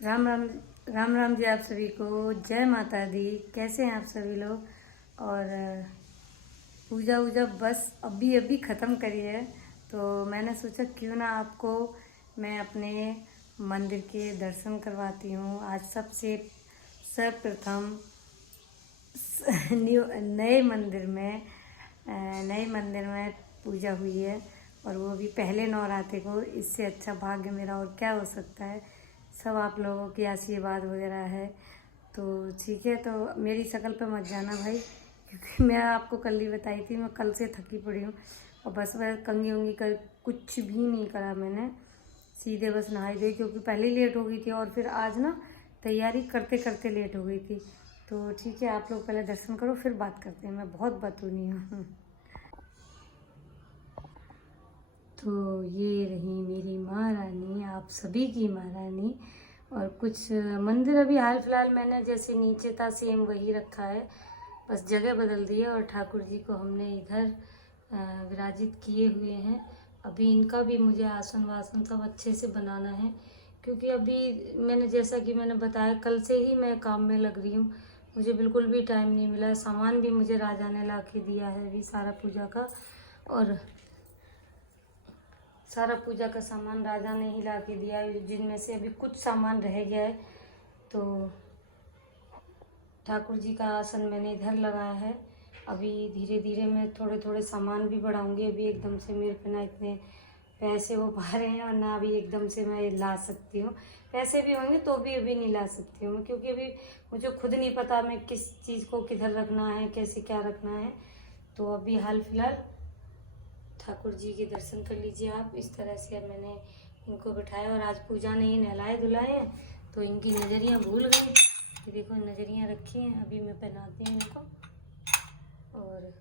राम राम। राम राम जी आप सभी को। जय माता दी। कैसे हैं आप सभी लोग। और पूजा वूजा बस अभी अभी ख़त्म करी है, तो मैंने सोचा क्यों ना आपको मैं अपने मंदिर के दर्शन करवाती हूँ। आज सबसे सर्वप्रथम नए मंदिर में पूजा हुई है, और वो भी पहले नवरात्रि को। इससे अच्छा भाग्य मेरा और क्या हो सकता है। सब आप लोगों की आशीर्वाद वगैरह है, तो ठीक है। तो मेरी शक्ल पे मत जाना भाई, क्योंकि मैं आपको कल ही बताई थी, मैं कल से थकी पड़ी हूँ। और बस वह कंघी उंगी कर कुछ भी नहीं करा मैंने, सीधे बस नहाई धोई, क्योंकि पहले ही लेट हो गई थी और फिर आज ना तैयारी करते करते लेट हो गई थी। तो ठीक है, आप लोग पहले दर्शन करो फिर बात करते हैं। मैं बहुत बतूनी हूँ। तो ये रही मेरी माँ रानी, आप सभी की माँ रानी। और कुछ मंदिर अभी हाल फिलहाल मैंने जैसे नीचे था सेम वही रखा है, बस जगह बदल दी है। और ठाकुर जी को हमने इधर विराजित किए हुए हैं। अभी इनका भी मुझे आसन वासन सब अच्छे से बनाना है, क्योंकि अभी मैंने जैसा कि मैंने बताया कल से ही मैं काम में लग रही हूँ। मुझे बिल्कुल भी टाइम नहीं मिला। सामान भी मुझे राजा ने ला के दिया है अभी सारा पूजा का, और सारा पूजा का सामान राजा ने ही ला के दिया है, जिनमें से अभी कुछ सामान रह गया है। तो ठाकुर जी का आसन मैंने इधर लगाया है। अभी धीरे धीरे मैं थोड़े थोड़े सामान भी बढ़ाऊंगी। अभी एकदम से मेरे पे ना इतने पैसे हो पा रहे हैं, और ना अभी एकदम से मैं ला सकती हूँ। पैसे भी होंगे तो भी अभी नहीं ला सकती हूँ, क्योंकि अभी मुझे खुद नहीं पता मैं किस चीज़ को किधर रखना है, कैसे क्या रखना है। तो अभी हाल फिलहाल ठाकुर जी के दर्शन कर लीजिए आप। इस तरह से अब मैंने इनको बिठाया, और आज पूजा नहीं नहलाए धुलाए हैं, तो इनकी नज़रियाँ भूल गई। ये देखो नज़रियाँ रखी हैं, अभी मैं पहनाती हूँ इनको। और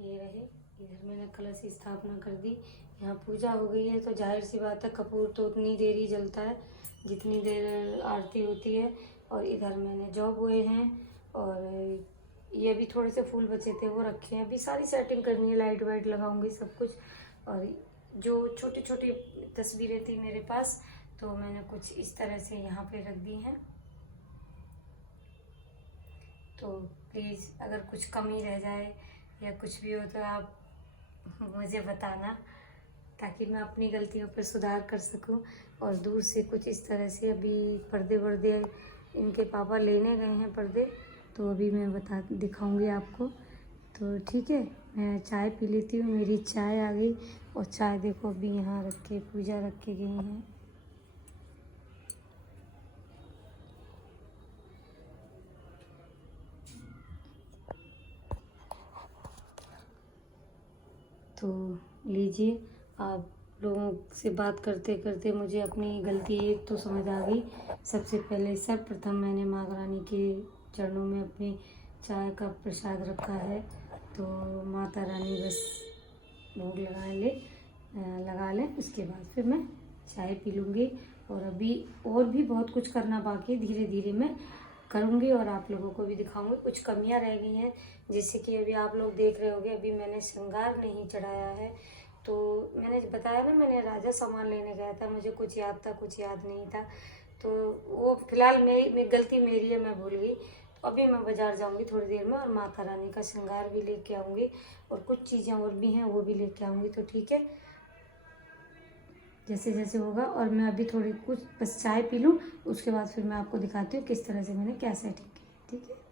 ये रहे, इधर मैंने कलश की स्थापना कर दी। यहाँ पूजा हो गई है, तो जाहिर सी बात है कपूर तो उतनी देर ही जलता है जितनी देर आरती होती है। और इधर मैंने जौ बोए हैं, और ये भी थोड़े से फूल बचे थे वो रखे हैं। अभी सारी सेटिंग करनी है, लाइट वाइट लगाऊंगी सब कुछ। और जो छोटी छोटी तस्वीरें थी मेरे पास, तो मैंने कुछ इस तरह से यहाँ पे रख दी हैं। तो प्लीज़ अगर कुछ कमी रह जाए या कुछ भी हो तो आप मुझे बताना, ताकि मैं अपनी गलतियों पर सुधार कर सकूं। और दूर से कुछ इस तरह से अभी पर्दे वर्दे इनके पापा लेने गए हैं पर्दे, तो अभी मैं दिखाऊंगी आपको। तो ठीक है, मैं चाय पी लेती हूँ। मेरी चाय आ गई, और चाय देखो अभी यहाँ रख के पूजा रख के गई हैं। तो लीजिए, आप लोगों से बात करते करते मुझे अपनी गलती एक तो समझ आ गई। सबसे पहले सर्वप्रथम मैंने माँ रानी के चरणों में अपनी चाय का प्रसाद रखा है। तो माता रानी बस भोग लगा लें, उसके बाद फिर मैं चाय पी लूँगी। और अभी और भी बहुत कुछ करना बाकी, धीरे धीरे मैं करूँगी और आप लोगों को भी दिखाऊंगी। कुछ कमियां रह गई हैं, जैसे कि अभी आप लोग देख रहे होंगे, अभी मैंने श्रृंगार नहीं चढ़ाया है। तो मैंने बताया ना, मैंने राजा सामान लेने गया था, मुझे कुछ याद था कुछ याद नहीं था। तो वो फिलहाल मेरी गलती मेरी है, मैं भूल गई। तो अभी मैं बाज़ार जाऊंगी थोड़ी देर में, और माता रानी का श्रृंगार भी लेके आऊँगी, और कुछ चीज़ें और भी हैं वो भी लेके आऊँगी। तो ठीक है, जैसे जैसे होगा। और मैं अभी थोड़ी कुछ बस चाय पी लूँ, उसके बाद फिर मैं आपको दिखाती हूँ किस तरह से मैंने क्या सेटिंग की। ठीक है।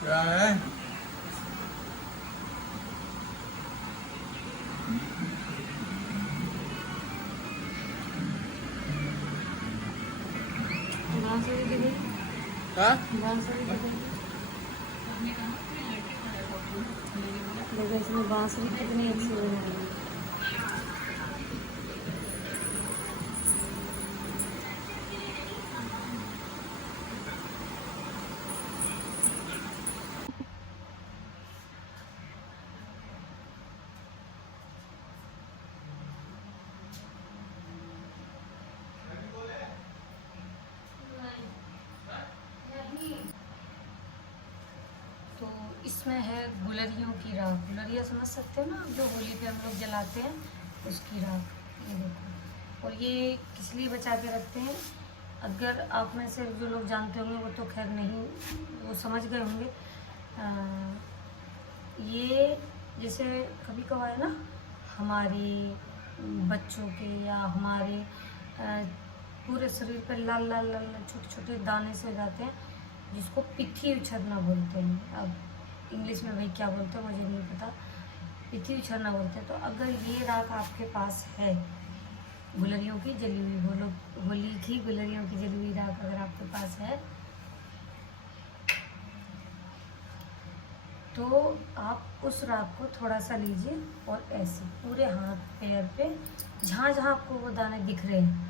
क्या है? बांसुरी की गई, हाँ बांसुरी की गई। देखो इसमें बांसुरी कितनी अच्छी बना रही है। तो इसमें है गुलरियों की राख। गुलरिया समझ सकते हो ना, जो होली पे हम लोग जलाते हैं, उसकी राख। ये देखो, और ये किस लिए बचा के रखते हैं, अगर आप में से जो लोग जानते होंगे वो तो खैर नहीं, वो समझ गए होंगे। ये जैसे कभी कभार ना हमारे बच्चों के या हमारे पूरे शरीर पर लाल लाल लाल छोटे छोटे दाने से हो जाते हैं, जिसको पिथी उछरना बोलते हैं। अब इंग्लिश में भाई क्या बोलते हैं मुझे नहीं पता, पिथी उछरना बोलते हैं। तो अगर ये राख आपके पास है, गुलरियों की जली हुई, होली की गुलरियों की जली हुई राख अगर आपके पास है, तो आप उस राख को थोड़ा सा लीजिए और ऐसे पूरे हाथ पैर पे जहाँ जहाँ आपको वो दाने दिख रहे हैं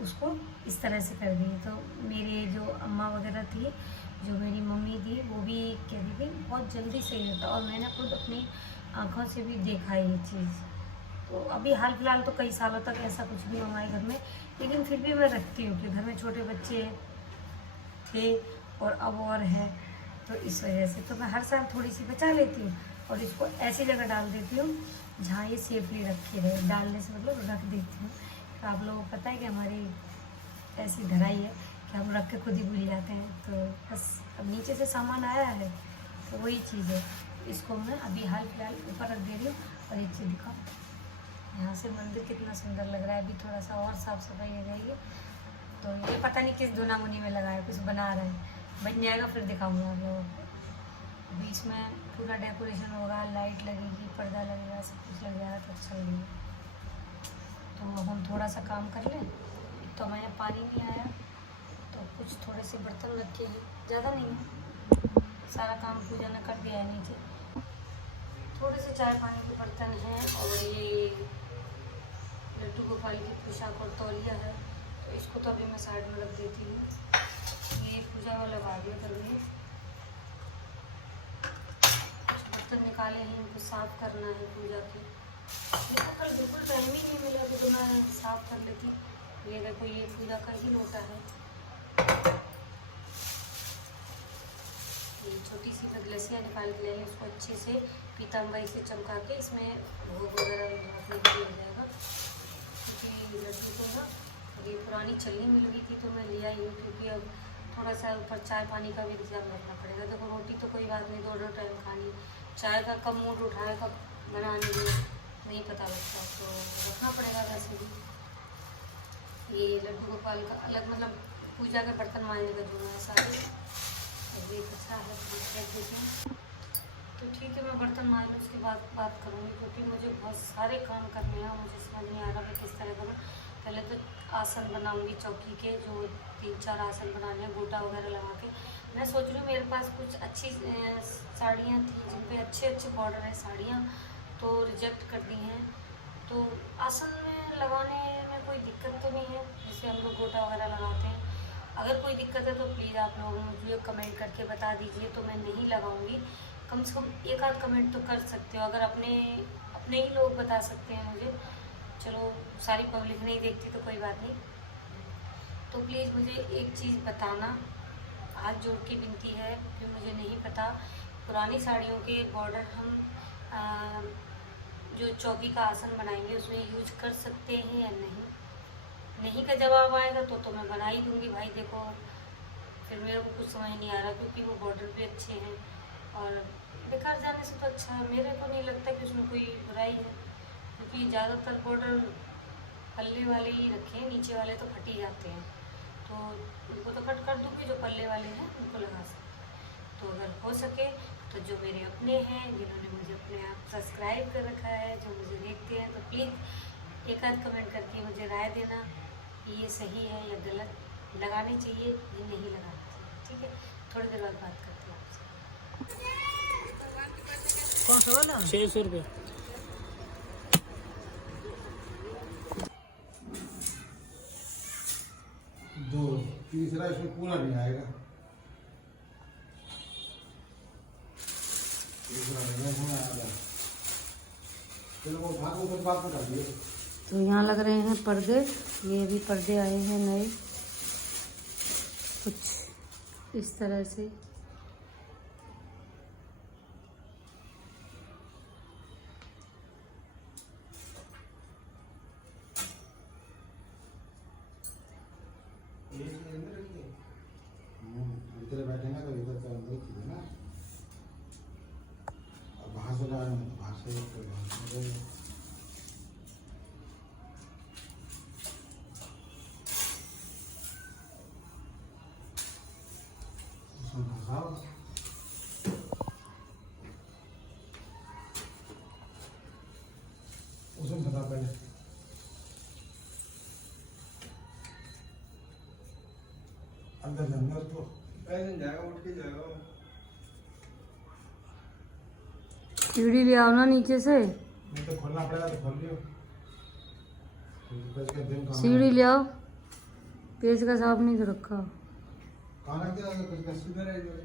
उसको इस तरह से कर दिए। तो मेरे जो अम्मा वगैरह थी, जो मेरी मम्मी थी, वो भी कहती थी बहुत जल्दी सही होता, और मैंने खुद अपनी आँखों से भी देखा ये चीज़। तो अभी हाल फिलहाल तो कई सालों तक ऐसा कुछ नहीं हुआ हमारे घर में, लेकिन फिर भी मैं रखती हूँ कि घर में छोटे बच्चे थे और अब और है, तो इस वजह से तो मैं हर साल थोड़ी सी बचा लेती हूँ और इसको ऐसी जगह डाल देती हूँ जहाँ ये सेफली रखे रहे। डालने से मतलब रख देती हूँ। तो आप लोगों को पता है कि हमारी ऐसी धराई है कि हम रख के खुद ही भूल जाते हैं। तो बस अब नीचे से सामान आया है तो वही चीज़ है। इसको मैं अभी हाल फिलहाल ऊपर रख दे रही हूँ। और एक चीज़ दिखाओ, यहाँ से मंदिर कितना सुंदर लग रहा है। अभी थोड़ा सा और साफ़ सफाई हो जाएगी तो ये पता नहीं किस धुना मुनी में लगा है, कुछ बना रहा है, बन जाएगा फिर दिखाऊंगा आप लोगों को। बीच में पूरा डेकोरेशन होगा, लाइट लगेगी, पर्दा लगेगा, सब कुछ लग जाएगा तो अच्छा लगेगा। तो अब हम थोड़ा सा काम कर लें। तो हमारे यहाँ पानी नहीं आया तो कुछ थोड़े से बर्तन रखे हैं, ज़्यादा नहीं है, सारा काम पूजा ने कर दिया है नीचे। थोड़े से चाय पानी के बर्तन हैं और ये लड्डू गोपाल की पोशाक और तौलिया है, तो इसको तो अभी मैं साइड में रख देती हूँ। ये पूजा वाला भाग में कर रही, कुछ बर्तन निकाले हैं, इनको साफ़ करना है पूजा के। मेरे को कल बिल्कुल टाइम ही नहीं मिला तो मैं साफ़ कर लेती। ये देखो, ये पूजा का ही लोटा है, ये छोटी सी बदलसियाँ निकाल के ले, इसको अच्छे से पीताम्बरी से चमका के इसमें भोग वगैरह रखने के लिए हो जाएगा। क्योंकि लड्डू को ना ये पुरानी छलनी मिल गई थी तो मैं लिया ही हूँ, क्योंकि अब थोड़ा सा ऊपर चाय पानी का भी इंतजाम रखना पड़ेगा। देखो रोटी तो कोई बात नहीं, दो टाइम खानी, चाय का कब मूड उठाए कब बनाने में नहीं पता लगता, तो रखना पड़ेगा वैसे भी। ये लड्डू गोपाल का अलग मतलब पूजा के बर्तन मांजने का जो है सारे, ये अच्छा है रख देते हैं। तो ठीक है, मैं बर्तन मांज लूँ उसके बाद बात करूँगी, क्योंकि मुझे बहुत सारे काम करने हैं, मुझे समझ नहीं आ रहा मैं किस तरह करूँ। पहले तो आसन बनाऊँगी चौकी के, जो 3-4 आसन बनाने हैं गोटा वगैरह लगा के। मैं सोच रही हूँ मेरे पास कुछ अच्छी साड़ियाँ थी जिन पे अच्छे अच्छे बॉर्डर है साड़ियाँ, तो रिजेक्ट कर दी हैं। तो आसन में लगाने में कोई दिक्कत तो नहीं है, जैसे हम लोग गोटा वगैरह लगाते हैं। अगर कोई दिक्कत है तो प्लीज़ आप लोग मुझे कमेंट करके बता दीजिए, तो मैं नहीं लगाऊंगी। कम से कम एक आध कमेंट तो कर सकते हो, अगर अपने ही लोग बता सकते हैं मुझे। चलो सारी पब्लिक नहीं देखती तो कोई बात नहीं, तो प्लीज़ मुझे एक चीज़ बताना, हाथ जोड़ के विनती है, कि मुझे नहीं पता पुरानी साड़ियों के बॉर्डर हम जो चौकी का आसन बनाएंगे उसमें यूज कर सकते हैं या नहीं। नहीं का जवाब आएगा तो मैं बना ही दूँगी भाई। देखो फिर मेरे को कुछ समझ नहीं आ रहा, क्योंकि वो बॉर्डर भी अच्छे हैं और बेकार जाने से तो अच्छा है। मेरे को नहीं लगता कि उसमें कोई बुराई है, क्योंकि ज़्यादातर बॉर्डर पल्ले वाले ही रखे हैं, नीचे वाले तो फट ही जाते हैं, तो उनको तो कट कर दूँगी, जो पल्ले वाले हैं उनको लगा सकते। तो अगर हो सके तो जो मेरे अपने हैं, जिन्होंने मुझे अपने आप सब्सक्राइब कर रखा है, जो मुझे देखते हैं, तो प्लीज़ एक आध कमेंट करके मुझे राय देना कि ये सही है या गलत। लगानी चाहिए ये नहीं लगानी चाहिए। ठीक है, थोड़ी देर बाद बात करते हैं आपसे। कौन सा वाला? 600 रुपये। दो तीसरा इसमें पूरा नहीं आएगा, तीसरा नहीं आएगा। चलो वो भागो फिर बात कर दिए। तो यहाँ लग रहे हैं पर्दे, ये भी पर्दे आए हैं नए कुछ इस तरह से। इधर बैठेंगे तो इधर तो अंदर की है ना, और बाहर से लगाएंगे तो बाहर से उसमें घुसाओ। उसमें घुसा पहले, अंदर अंदर तो पैसे जाएगा, उठ के जाएगा। सीढ़ी ले आओ ना नीचे से, नहीं तो खोलना पड़ेगा तो खोल लियो। सीढ़ी ले आओ, पेज का साफ नहीं तो रखा। कहाँ रख दिया कुछ का सीधा रह जाएगा।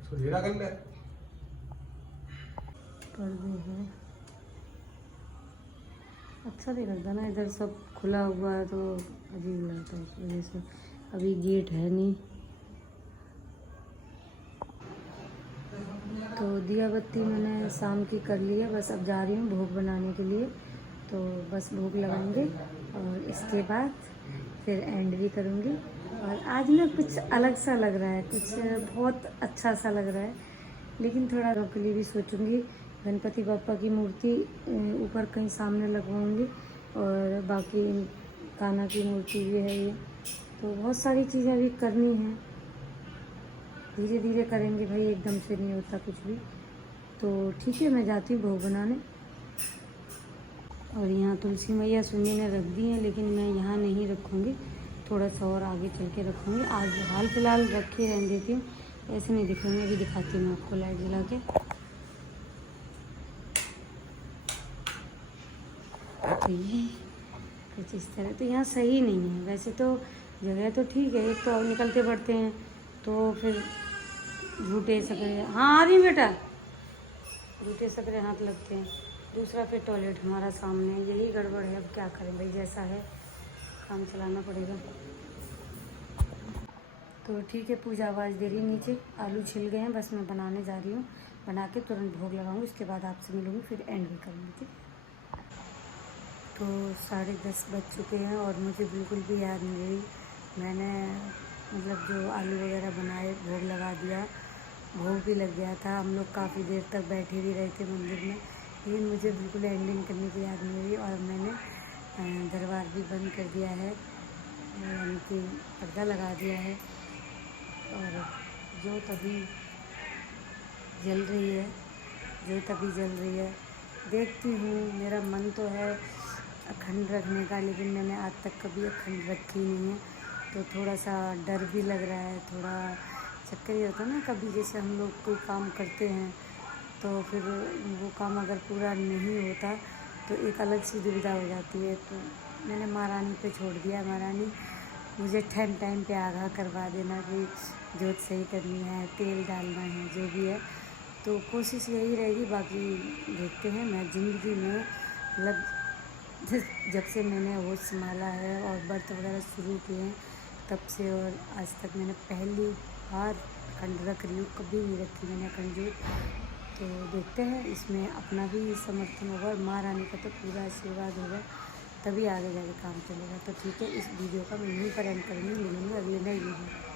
इसको ढीला कर ले। पर्दे है, अच्छा नहीं लगता ना, इधर सब खुला हुआ है तो अजीब लगता है, इस वजह से। अभी गेट है नहीं, तो दिया बत्ती मैंने शाम की कर ली है, बस अब जा रही हूँ भोग बनाने के लिए। तो बस भोग लगाएंगे और इसके बाद फिर एंड भी करूँगी। और आज ना कुछ अलग सा लग रहा है, कुछ बहुत अच्छा सा लग रहा है, लेकिन थोड़ा लोगों के लिए भी सोचूंगी। गणपति बापा की मूर्ति ऊपर कहीं सामने लगवाऊंगी, और बाकी कान्हा की मूर्ति भी है ये। तो बहुत सारी चीज़ें अभी करनी हैं, धीरे धीरे करेंगे भाई, एकदम से नहीं होता कुछ भी। तो ठीक है, मैं जाती हूँ भोग बनाने। और यहाँ तुलसी मैया सुनी ने रख दी है, लेकिन मैं यहाँ नहीं रखूँगी, थोड़ा सा और आगे चल के रखूँगी। आज हाल फिलहाल रखे रहने देती हूँ, ऐसे नहीं दिखाऊंगी। अभी दिखाती हूँ मैं आपको लाइट जला के। तो ये कुछ इस तरह, तो यहाँ सही नहीं है वैसे तो, जगह तो ठीक है। एक तो अब निकलते पड़ते हैं तो फिर झूठे सकरे, हाँ आ रही बेटा, झूठे सकरे हाथ लगते हैं। दूसरा फिर टॉयलेट हमारा सामने है, यही गड़बड़ है। अब क्या करें भाई, जैसा है काम चलाना पड़ेगा। तो ठीक है, पूजा आवाज़ दे रही नीचे। आलू छिल गए हैं, बस मैं बनाने जा रही हूँ। बना के तुरंत भोग लगाऊंगी, उसके बाद आपसे मिलूँगी, फिर एंड भी करूँगी। ठीक है, तो 10:30 बज चुके हैं और मुझे बिल्कुल भी याद नहीं रही। मैंने मतलब जो आलू वगैरह बनाए, भोग लगा दिया, भोग भी लग गया था। हम लोग काफ़ी देर तक बैठे भी रहे थे मंदिर में, लेकिन मुझे बिल्कुल एंडिंग करने की याद नहीं रही। और मैंने दरबार भी बंद कर दिया है, यानी कि पर्दा लगा दिया है। और जोत अभी जल रही है, जोत अभी जल रही है। देखती हूँ, मेरा मन तो है अखंड रखने का, लेकिन मैंने आज तक कभी अखंड रखी नहीं है, तो थोड़ा सा डर भी लग रहा है। थोड़ा चक्कर ये होता है ना, कभी जैसे हम लोग कोई काम करते हैं तो फिर वो काम अगर पूरा नहीं होता तो एक अलग सी दुविधा हो जाती है। तो मैंने महारानी पे छोड़ दिया, महारानी मुझे टाइम पे आगाह करवा देना कि जोत सही करनी है, तेल डालना है, जो भी है। तो कोशिश यही रहेगी, बाकी देखते हैं। मैं ज़िंदगी में मतलब जब से मैंने होश संभाला है और व्रत वगैरह शुरू किए हैं तब से, और आज तक मैंने पहली बार अखंड रख रही हूँ, कभी नहीं रखी मैंने अखंड जोत। तो देखते हैं, इसमें अपना भी समर्थन होगा और माँ रानी का तो पूरा आशीर्वाद होगा, तभी आगे जाके काम चलेगा। तो ठीक है, इस वीडियो का मैं यहीं पर एंड करूँगी, मिलूँगी अगले नई वीडियो।